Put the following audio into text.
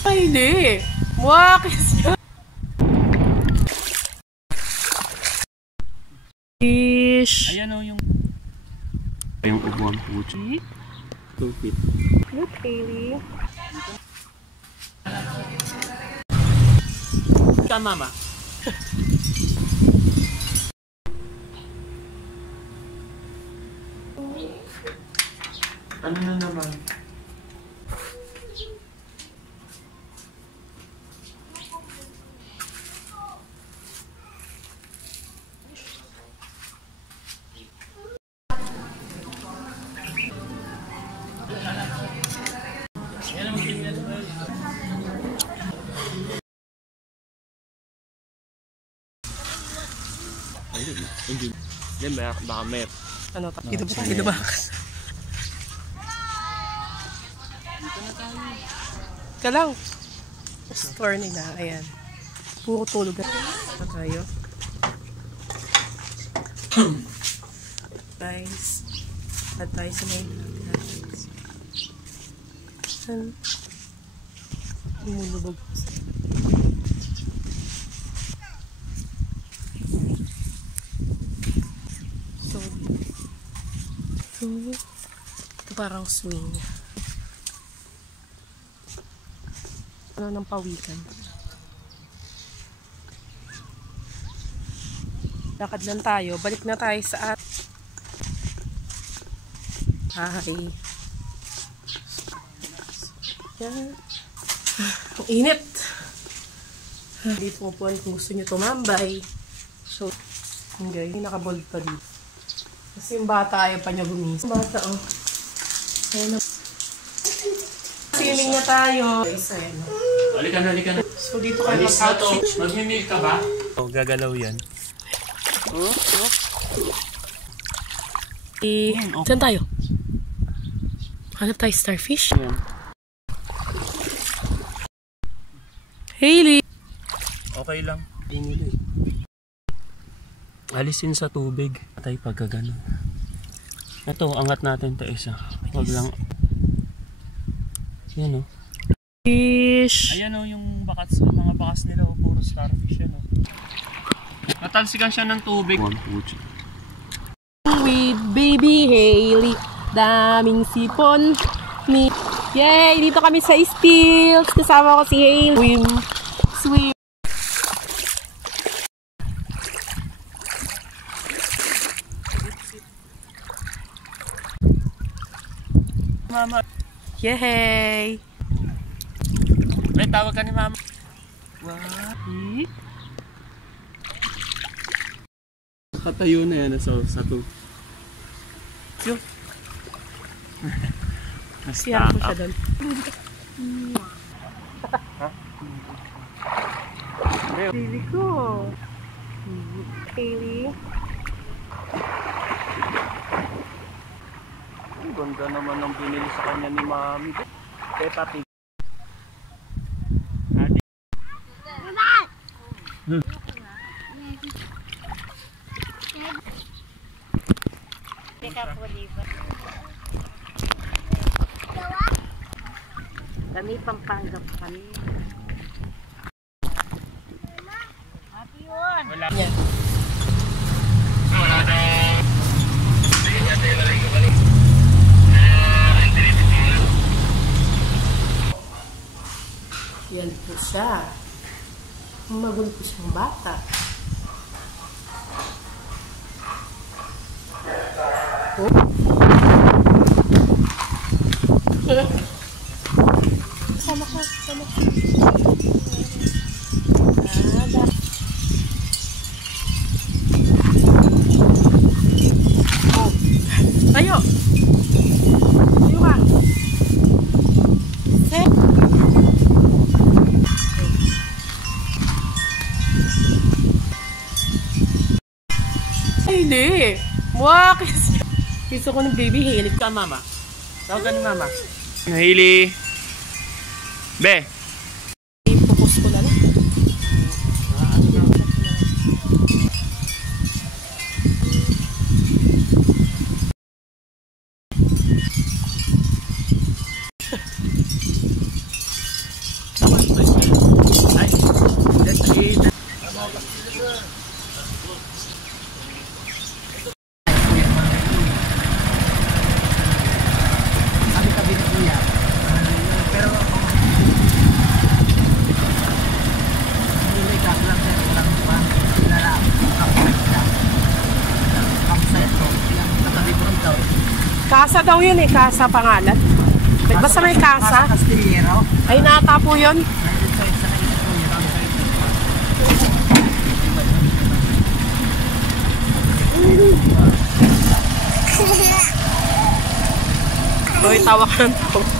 Ay, hindi. Wakis yun. Fish. Ayan o yung ubuan po. Tupit. Look, Hailey. Ka, mama. Ano na naman? Hindi. Baka may... Ano ta? Dito ba? Dito ba? Ka lang. Store nila. Ayan. Puro tulog na tayo. Guys. At tayo sa may lumulubog. So, ito parang swing. Ano ng pawikan. Lakad lang tayo. Balik na tayo sa Hi. Yan. Ang init. Dito mo po kung gusto nyo tumambay. So, hindi. Nakabold pa dito. Kasi yung bata ayaw pa niya gumising. Bata, oh. Ayun na. Swimming na tayo. Isa yan. Halika na, halika na. So, dito kayo mag-outfit. Mag-milk ka ba? Oh, gagalaw yan. Oh. Saan tayo? Hanap tayo starfish? Yan. Hailey! Okay lang. Alisin sa tubig. Patay pagka gano'n. Ito, angat natin ito isa. Huwag lang. Yan o. Fish! Ayan o yung bakas, mga bakas nila o. Puro starfish yan o. Natalsikan siya ng tubig. With baby Hailey. Daming sipon. Yay! Dito kami sa Steels. Kasama ko si Hailey. Swim. Mama. Yay! May tawag ka ni mama. What? Nakatayo na yan sa to. Yo. Siya ko siya doon. Baby ko. Hailey. Ang ganda naman ang pinili sa kanya ni mami. Peppa Pig. Kami pangpanggap kami. Happy yun! Wala. Yan. Yan po siya. Magulo po siyang bata. Oh. Sama ka, sama ka. Oh. Tayo! Tayo ka! Ay, hindi! Wakis! Gusto ko ng baby Hailey. Ka mama. Tawag ka ni mama. Hailey. Be. Focus ko na lang. Casa daw yun eh, Casa pangalan. Basta may Casa. Castillero. Ay, nata po yun. Hoy, tawa ka ng tawa.